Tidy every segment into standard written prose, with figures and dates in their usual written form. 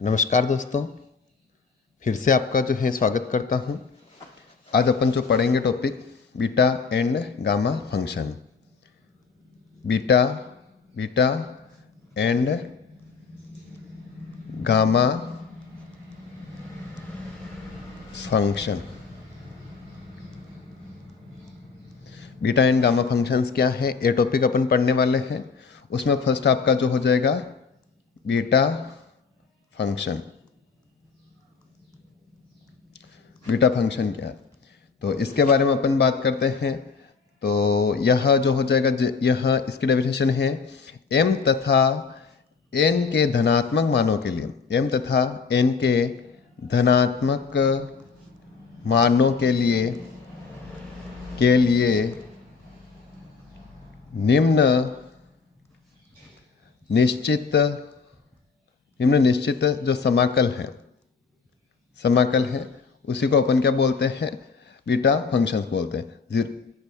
नमस्कार दोस्तों, फिर से आपका जो है स्वागत करता हूँ। आज अपन जो पढ़ेंगे topic beta and gamma function. Beta beta and gamma function. Beta and gamma functions क्या है, ये टॉपिक अपन पढ़ने वाले हैं। उसमें फर्स्ट आपका जो हो जाएगा बीटा फंक्शन। बीटा फंक्शन क्या है, तो इसके बारे में अपन बात करते हैं। तो यह जो हो जाएगा, यह इसकी डेफिनेशन है m तथा n के धनात्मक मानों के लिए, m तथा n के धनात्मक मानों के लिए निम्न निश्चित जो समाकल है उसी को अपन क्या बोलते हैं, बीटा फंक्शंस बोलते हैं।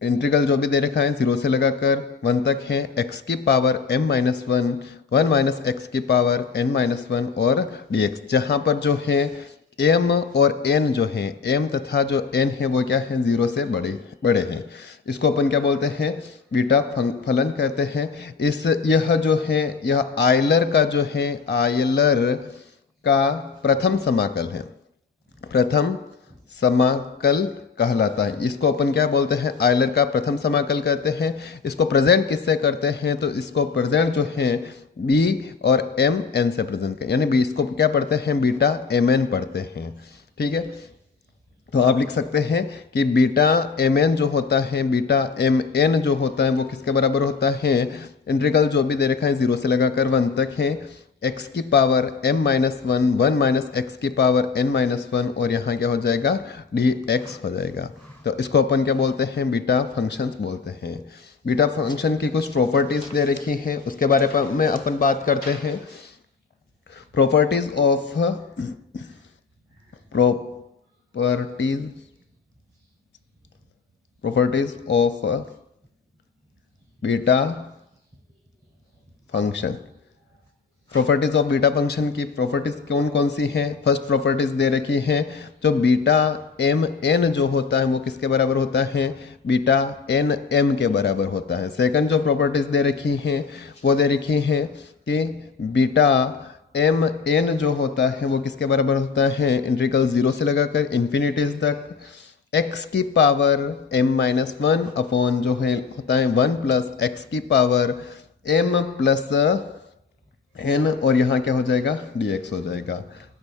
इंटीग्रल जो भी दे रखा है 0 से लगाकर 1 तक है, x की power m minus 1 minus x की पावर n माइनस 1 और dx। जहाँ पर जो है m और n जो है, m तथा जो n है वो क्या है, 0 से बड़े हैं। इसको अपन क्या बोलते हैं, बीटा फलन कहते हैं। यह जो है, यह आयलर का जो है, आयलर का प्रथम समाकल है, प्रथम समाकल कहलाता है। इसको अपन क्या बोलते हैं, आयलर का प्रथम समाकल कहते हैं। इसको प्रेजेंट किससे करते हैं, तो इसको प्रेजेंट जो है b और mn से प्रेजेंट करें, यानी b इसको क्या पढ़ते हैं, बीटा mn पढ़ते हैं। ठीक है, तो आप लिख सकते हैं कि बीटा mn जो होता है, बीटा mn जो होता है वो किसके बराबर होता है, इंटीग्रल जो भी दे रखा है 0 से लगाकर 1 तक है, x की power m minus 1 minus x की पावर n माइनस 1 और यहाँ क्या हो जाएगा, dx हो जाएगा। तो इसको अपन क्या बोलते हैं, बीटा फंक्शंस बोलते हैं। बीटा फंक्शन की कुछ प्रॉपर्टीज दे रखी हैं, उसके बारे में अपन बात करते हैं। Properties of beta function. Properties of beta function की प्रॉपर्टीज कौन कौन सी हैं। फर्स्ट प्रॉपर्टीज दे रखी हैं, जो बीटा एम एन जो होता है वो किसके बराबर होता है, बीटा एन एम के बराबर होता है। सेकंड जो प्रॉपर्टीज दे रखी हैं वो दे रखी हैं कि बीटा एम एन जो होता है वो किसके बराबर होता है, इंटीग्रल 0 से लगाकर इन्फिनिटी तक x की पावर m माइनस 1 अपॉन जो है होता है 1 प्लस x की पावर m प्लस n और यहाँ क्या हो जाएगा, dx हो जाएगा।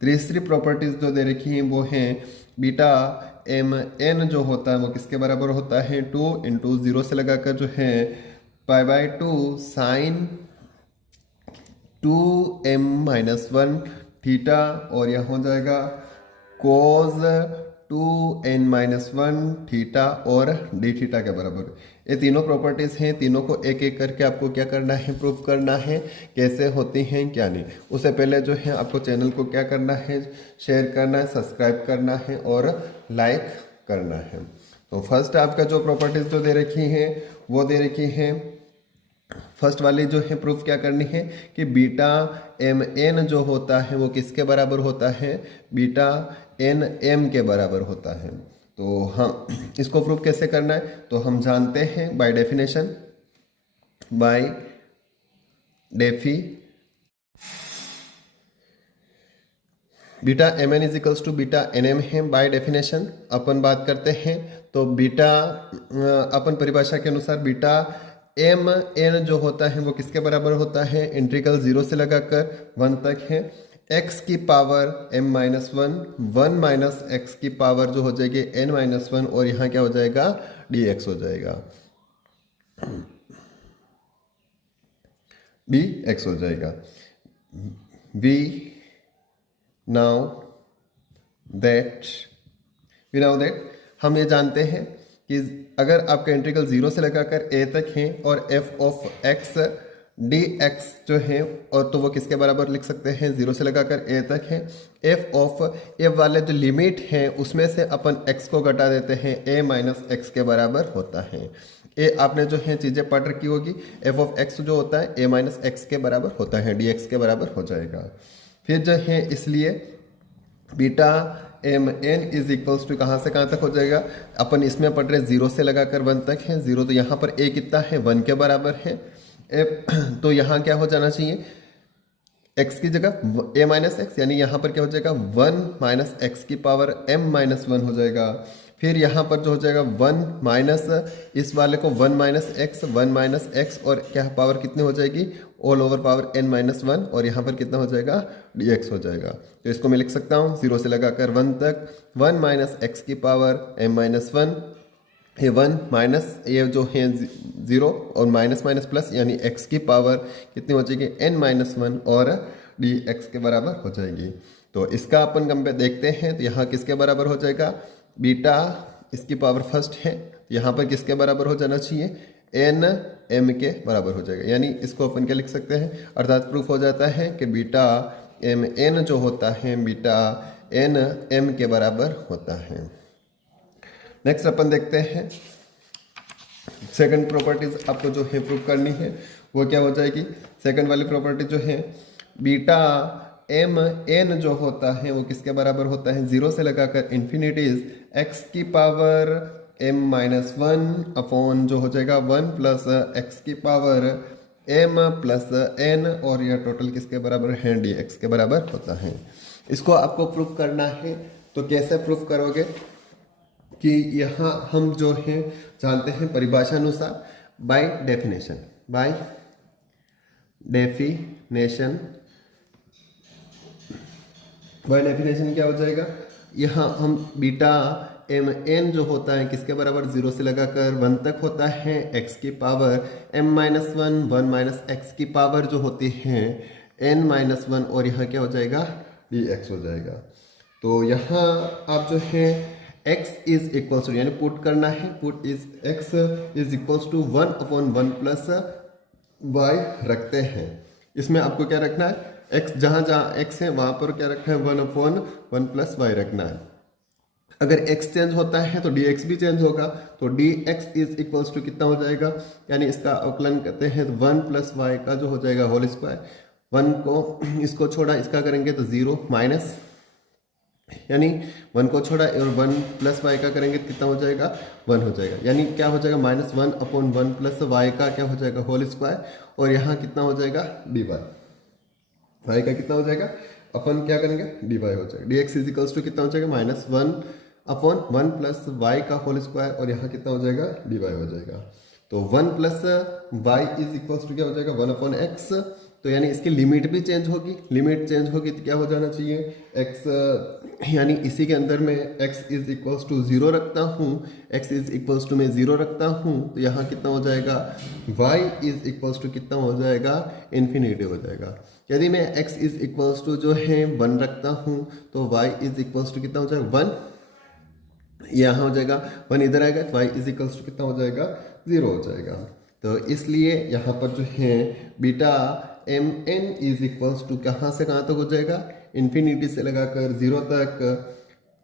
तीसरी प्रॉपर्टीज जो दे रखी हैं वो हैं बीटा एम एन जो होता है वो किसके बराबर होता है, 2 इंटू 0 से लगाकर जो है π/2 साइन 2m माइनस 1 थीटा और यह हो जाएगा कोज 2n माइनस 1 थीटा और डी थीटा के बराबर। ये तीनों प्रॉपर्टीज हैं, तीनों को एक एक करके आपको क्या करना है, प्रूव करना है कैसे होती हैं क्या नहीं। उससे पहले जो है आपको चैनल को क्या करना है, शेयर करना है, सब्सक्राइब करना है और लाइक करना है। तो फर्स्ट आपका जो प्रॉपर्टीज जो दे रखी हैं वो दे रखी हैं, फर्स्ट वाली जो है प्रूफ क्या करनी है कि बीटा एम एन जो होता है वो किसके बराबर होता है, बीटा एन एम के बराबर होता है। तो हम इसको प्रूफ कैसे करना है, तो हम जानते हैं by definition, beta M N is equals to beta N M है। बाय डेफिनेशन अपन बात करते हैं तो बीटा अपन परिभाषा के अनुसार बीटा एम एन जो होता है वो किसके बराबर होता है, इंटीग्रल 0 से लगाकर 1 तक है, x की power m minus 1 minus x की पावर जो हो जाएगी n माइनस 1 और यहाँ क्या हो जाएगा, dx हो जाएगा, dx हो जाएगा। we now that हम ये जानते हैं कि अगर आपका इंटीग्रल 0 से लगाकर a तक है और f ऑफ x dx जो है, और तो वो किसके बराबर लिख सकते हैं, 0 से लगाकर a तक है। f ऑफ a वाले जो लिमिट है उसमें से अपन x को घटा देते हैं, a माइनस एक्स के बराबर होता है। a आपने जो है चीज़ें पढ़ रखी होगी, f ऑफ x जो होता है a माइनस एक्स के बराबर होता है, dx के बराबर हो जाएगा। फिर जो है इसलिए beta M N is equals to कहाँ से कहाँ तक हो जाएगा, अपन इसमें पढ़ रहे 0 से लगाकर 1 तक है। 0 तो यहाँ पर ए कितना है, 1 के बराबर है। तो यहाँ क्या हो जाना चाहिए, x की जगह a माइनस एक्स, यानी यहाँ पर क्या हो जाएगा 1 माइनस एक्स की पावर m माइनस 1 हो जाएगा। फिर यहाँ पर जो हो जाएगा 1 माइनस इस वाले को 1 माइनस एक्स और क्या पावर कितनी हो जाएगी, all over power n minus 1 और यहाँ पर कितना हो जाएगा dx हो जाएगा। तो इसको मैं लिख सकता हूँ 0 से लगाकर 1 तक 1 माइनस एक्स की पावर m माइनस 1, ये 1 माइनस ये जो है 0 और माइनस माइनस प्लस यानी x की पावर कितनी हो जाएगी n माइनस 1 और dx के बराबर हो जाएगी। तो इसका अपन कंपेयर देखते हैं तो यहाँ किसके बराबर हो जाएगा, बीटा इसकी पावर फर्स्ट है, यहाँ पर किसके बराबर हो जाना चाहिए, एन एम के बराबर हो जाएगा। यानी इसको अपन क्या लिख सकते हैं, अर्थात प्रूफ हो जाता है कि बीटा एम एन जो होता है बीटा एन एम के बराबर होता है। नेक्स्ट अपन देखते हैं सेकंड प्रॉपर्टीज आपको जो है प्रूफ करनी है वो क्या हो जाएगी। सेकंड वाली प्रॉपर्टी जो है बीटा एम एन जो होता है वो किसके बराबर होता है, 0 से लगाकर इन्फिनिटीज एक्स की पावर m माइनस 1 अपॉन जो हो जाएगा 1 प्लस एक्स की पावर m प्लस n और यह टोटल किसके बराबर है, dx के बराबर होता है। इसको आपको प्रूफ करना है तो कैसे प्रूफ करोगे कि यहाँ हम जो है जानते हैं परिभाषा अनुसार बाय डेफिनेशन क्या हो जाएगा, यहाँ हम बीटा एम एन जो होता है किसके बराबर 0 से लगाकर 1 तक होता है x की power m minus 1 minus X की पावर जो होती है n माइनस 1 और यहाँ क्या हो जाएगा dx हो जाएगा। तो यहाँ आप जो है x इज इक्वल्स टू यानी पुट करना है, put is x is equals to 1 upon 1 plus y रखते हैं। इसमें आपको क्या रखना है, x जहाँ जहाँ x है वहाँ पर क्या रखना है 1 अपॉन 1 प्लस y रखना है। अगर x चेंज होता है तो dx भी चेंज होगा, तो dx इज इक्वल्स टू कितना हो जाएगा, यानी इसका अवकलन करते हैं तो 1 प्लस वाई का जो हो जाएगा होल स्क्वायर, 1 को इसको छोड़ा इसका करेंगे तो 0 माइनस यानी 1 को छोड़ा और 1 प्लस वाई का करेंगे तो कितना हो जाएगा 1 हो जाएगा, यानी क्या हो जाएगा माइनस 1 अपॉन 1 प्लस वाई का क्या हो जाएगा होल स्क्वायर और यहाँ कितना हो जाएगा dy, वाई का कितना हो जाएगा अपन क्या करेंगे dy हो जाएगा। dx इज इक्वल्स टू कितना हो जाएगा माइनस 1 अपॉन 1 प्लस वाई का होल स्क्वायर और यहाँ कितना हो जाएगा dy हो जाएगा। तो 1 plus Y is equals to क्या हो जाएगा 1 अपॉन एक्स, तो यानी इसकी लिमिट भी चेंज होगी, लिमिट चेंज होगी तो क्या हो जाना चाहिए x, यानी इसी के अंदर में x इज इक्वल्स टू 0 रखता हूँ, x इज इक्वल्स टू मैं 0 रखता हूँ तो यहाँ कितना हो जाएगा y इज इक्वल्स टू कितना हो जाएगा इन्फिनिटी हो जाएगा। यदि मैं x इज इक्वल्स टू जो है 1 रखता हूँ तो y इज इक्वल्स टू कितना हो जाएगा 1, यहाँ हो जाएगा 1 इधर आएगा तो y इज इक्वल्स टू कितना हो जाएगा 0 हो जाएगा। तो इसलिए यहाँ पर जो है beta M N is equals to कहाँ से कहाँ तक हो जाएगा, इन्फिनिटी से लगाकर 0 तक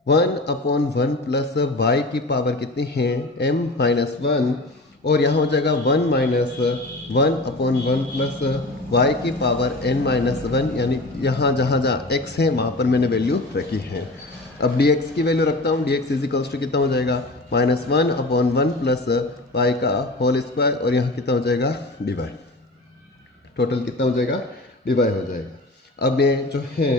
1 अपॉन 1 प्लस वाई की पावर कितनी है m माइनस 1 और यहाँ हो जाएगा 1 माइनस 1 अपॉन 1 प्लस वाई की पावर n माइनस 1, यानी यहाँ जहाँ जहाँ x है वहाँ पर मैंने वैल्यू रखी है। अब dx की वैल्यू रखता हूँ, dx इज इक्वल्स टू कितना हो जाएगा माइनस 1 अपॉन 1 प्लस वाई का होल स्क्वायर और यहाँ कितना हो जाएगा dy, टोटल कितना हो जाएगा dy हो जाएगा। अब मैं जो है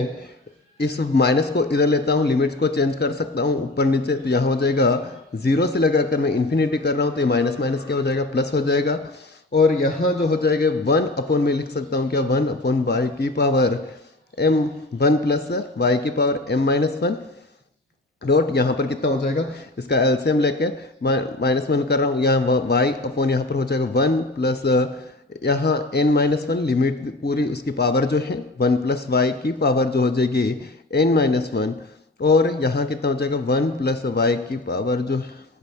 इस माइनस को इधर लेता हूँ, लिमिट्स को चेंज कर सकता हूँ ऊपर नीचे, तो यहाँ हो जाएगा 0 से लगाकर मैं इन्फिनिटी कर रहा हूँ तो ये माइनस माइनस क्या हो जाएगा प्लस हो जाएगा और यहाँ जो हो जाएगा 1 अपॉन में लिख सकता हूँ क्या 1 अपॉन वाई की पावर m 1 प्लस वाई की पावर m माइनस 1 डॉट यहाँ पर कितना हो जाएगा, इसका एलसीएम लेके माइनस 1 कर रहा हूँ, यहाँ वाई अपॉन यहाँ पर हो जाएगा 1 प्लस यहाँ n माइनस 1 लिमिट पूरी उसकी पावर जो है 1 प्लस वाई की पावर जो हो जाएगी n माइनस 1 और यहाँ कितना हो जाएगा 1 प्लस वाई की पावर जो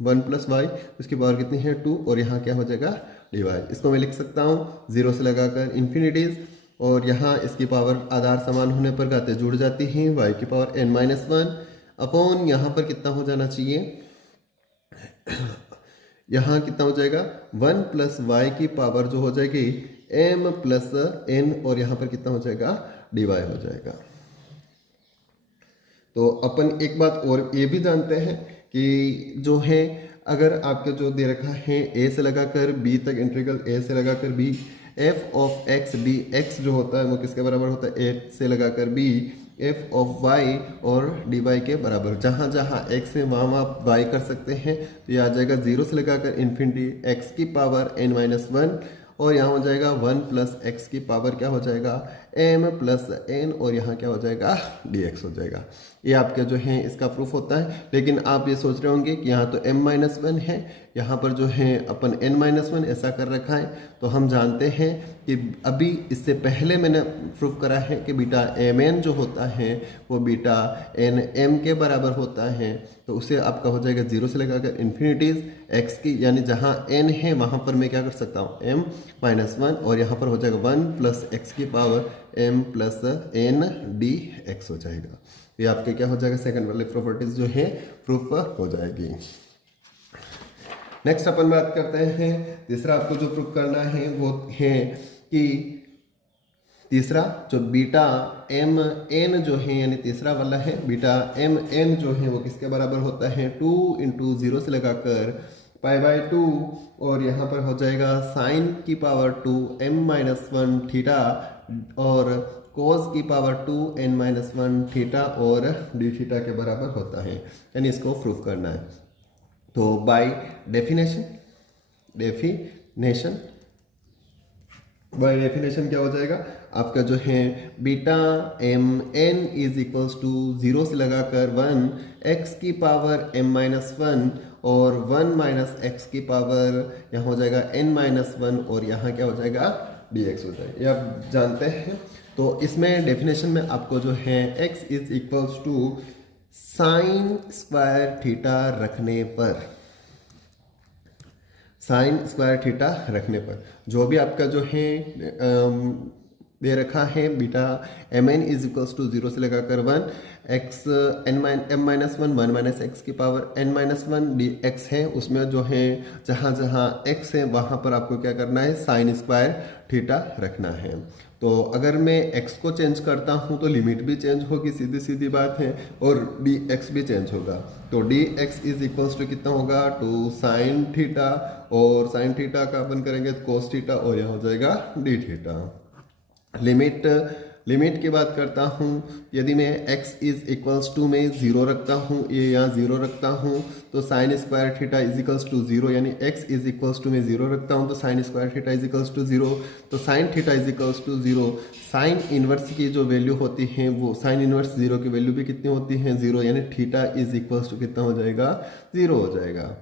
1 प्लस वाई उसकी पावर कितनी है 2 और यहाँ क्या हो जाएगा dy। इसको मैं लिख सकता हूँ 0 से लगाकर इन्फिनिटीज और यहाँ इसकी पावर आधार समान होने पर गाते जुड़ जाती हैं y की पावर n माइनस 1 अपॉन यहाँ पर कितना हो जाना चाहिए यहाँ कितना हो जाएगा 1 प्लस वाई की पावर जो हो जाएगी m प्लस n और यहाँ पर कितना हो जाएगा dy हो जाएगा। तो अपन एक बात और ये भी जानते हैं कि जो है अगर आपके जो दे रखा है ए से लगाकर बी तक इंटीग्रल ए से लगाकर B F of X D X जो होता है वो किसके बराबर होता है ए से लगाकर बी एफ ऑफ वाई और डी वाई के बराबर। जहाँ जहाँ एक्स है वहाँ आप वाई कर सकते हैं, तो ये आ जाएगा 0 से लगाकर इन्फिनिटी एक्स की पावर n माइनस 1 और यहाँ हो जाएगा 1 प्लस एक्स की पावर क्या हो जाएगा m प्लस n और यहाँ क्या हो जाएगा dx हो जाएगा। ये आपका जो है इसका प्रूफ होता है। लेकिन आप ये सोच रहे होंगे कि यहाँ तो m माइनस 1 है, यहाँ पर जो है अपन n माइनस 1 ऐसा कर रखा है। तो हम जानते हैं कि अभी इससे पहले मैंने प्रूफ करा है कि बीटा mn जो होता है वो बीटा n m के बराबर होता है। तो उसे आपका हो जाएगा 0 से लगाकर इन्फिनिटीज x की, यानी जहाँ n है वहाँ पर मैं क्या कर सकता हूँ m माइनस 1 और यहाँ पर हो जाएगा 1 प्लस एक्स की power m plus n dx हो जाएगा। ये आपके क्या हो जाएगा सेकंड वाले प्रॉपर्टीज जो है प्रूफ हो जाएगी। नेक्स्ट अपन बात करते हैं तीसरा आपको जो प्रूफ करना है वो है कि तीसरा जो बीटा एम एन जो है यानी तीसरा वाला है बीटा एम एन जो है वो किसके बराबर होता है 2 इंटू 0 से लगाकर पाई बाय 2 और यहाँ पर हो जाएगा साइन की पावर 2 m माइनस 1 थीटा और कोस की पावर 2 n माइनस 1 थीटा और डी थीटा के बराबर होता है, यानी इसको प्रूफ करना है। तो बाय डेफिनेशन क्या हो जाएगा आपका जो है beta M N is equals to 0 से लगाकर 1 एक्स की पावर m माइनस 1 और 1 माइनस एक्स की पावर यहाँ हो जाएगा n माइनस 1 और यहाँ क्या हो जाएगा dx हो जाएगा। ये आप जानते हैं। तो इसमें डेफिनेशन में आपको जो है x is equals to sine square theta रखने पर जो भी आपका जो है दे रखा है beta M N is equals to 0 से लगाकर 1 X M minus 1 1 minus X की power n minus 1 D X है। उसमें जो है जहाँ जहाँ x है वहाँ पर आपको क्या करना है साइन स्क्वायर थीटा रखना है। तो अगर मैं x को चेंज करता हूँ तो लिमिट भी चेंज होगी, सीधी सीधी बात है, और dx भी चेंज होगा। तो dx इज इक्वल्स टू कितना होगा 2 साइन थीटा और साइन थीटा का अपन करेंगे कोस थीटा और यह हो जाएगा डी थीटा। लिमिट की बात करता हूँ, यदि मैं x इज इक्वल्स टू में 0 रखता हूँ, ये यहाँ 0 रखता हूँ तो sine square theta is equals to 0, यानी x इज इक्वल्स टू में 0 रखता हूँ तो sine square theta is equals to 0। तो sine theta is equals to 0। Sine inverse की जो वैल्यू होती है वो साइन इनवर्स 0 की वैल्यू भी कितनी होती है 0, यानी थीटा इज इक्वल्स टू कितना हो जाएगा 0 हो जाएगा।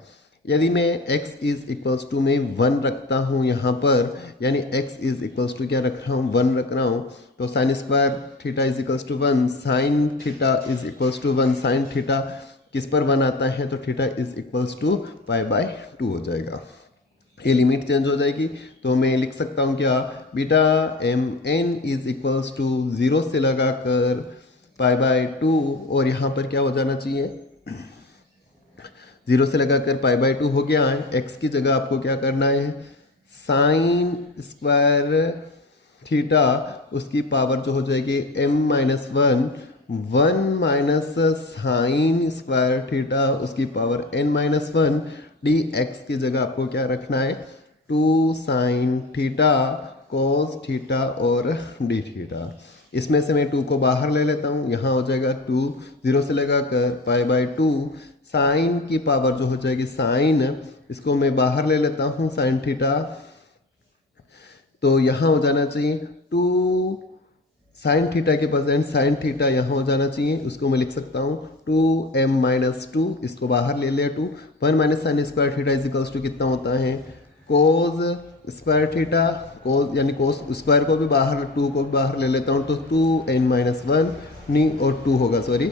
यदि मैं x इज इक्वल्स टू में 1 रखता हूँ यहाँ पर, यानी x इज इक्वल्स टू क्या रख रहा हूँ 1 रख रहा हूँ, तो sine square theta is equals to 1, sine theta is equals to 1, sine theta किस पर 1 आता है तो theta is equals to pi by 2 हो जाएगा। ये लिमिट चेंज हो जाएगी तो मैं लिख सकता हूँ क्या beta M N is equals to 0 से लगाकर पाई बाय 2 और यहाँ पर क्या हो जाना चाहिए 0 से लगाकर पाई बाय 2 हो गया है। x की जगह आपको क्या करना है साइन स्क्वायर थीटा उसकी पावर जो हो जाएगी m minus 1 minus sine square theta उसकी पावर n माइनस 1 dx की जगह आपको क्या रखना है 2 साइन थीटा कोस थीटा और डी थीटा। इसमें से मैं 2 को बाहर ले लेता हूँ, यहाँ हो जाएगा 2 0 से लगाकर पाई बाय 2 साइन की पावर जो हो जाएगी साइन, इसको मैं बाहर ले लेता हूँ साइन थीटा, तो यहाँ हो जाना चाहिए 2 साइन थीटा के परसेंट साइन थीटा यहाँ हो जाना चाहिए, उसको मैं लिख सकता हूँ 2m माइनस 2, इसको बाहर ले लिया 2 1 minus sine square theta is equals to कितना होता है कोस स्क्वायर थीटा, कोस यानी कोस स्क्वायर को भी बाहर 2 को भी बाहर ले लेता हूँ तो 2n माइनस 1 नहीं और 2 होगा सॉरी,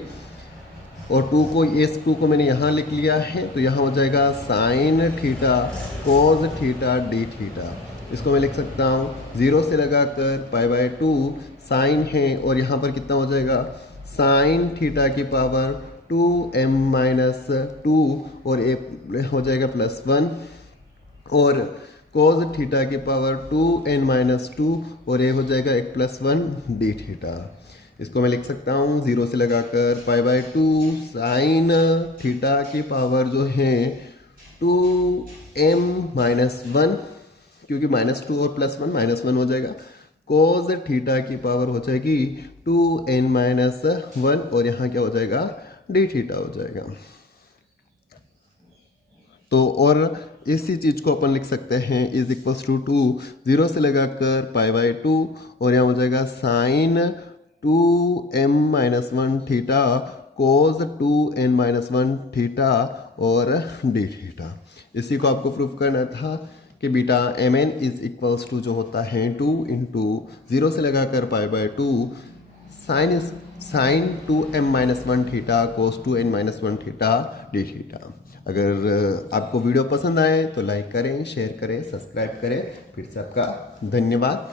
और 2 को इस 2 को मैंने यहाँ लिख लिया है तो यहाँ हो जाएगा sine theta cos theta D theta. इसको मैं लिख सकता हूँ 0 से लगाकर पाई बाय 2 साइन है और यहाँ पर कितना हो जाएगा साइन थीटा की पावर 2m माइनस 2 और एक हो जाएगा प्लस 1 और कोस थीटा की पावर 2n माइनस 2 और ये हो जाएगा एक प्लस 1 डी थीटा। इसको मैं लिख सकता हूँ 0 से लगाकर π/2 साइन थीटा की पावर जो है 2m-1, क्योंकि -2 और +1 -1 हो जाएगा, कोज थीटा की पावर हो जाएगी 2n-1 और यहाँ क्या हो जाएगा, डी थीटा हो जाएगा। तो और इसी चीज को अपन लिख सकते हैं इज इक्वल्स टू 0 से लगाकर π/2 और यहाँ हो जाएगा sine 2m-1 theta cos 2n-1 theta और डी थीटा। इसी को आपको प्रूफ करना था कि beta mn is equals to जो होता है 2 इंटू 0 से लगाकर π/2 sine 2m-1 theta cos 2n-1 theta D theta. अगर आपको वीडियो पसंद आए तो लाइक करें, शेयर करें, सब्सक्राइब करें। फिर से आपका धन्यवाद।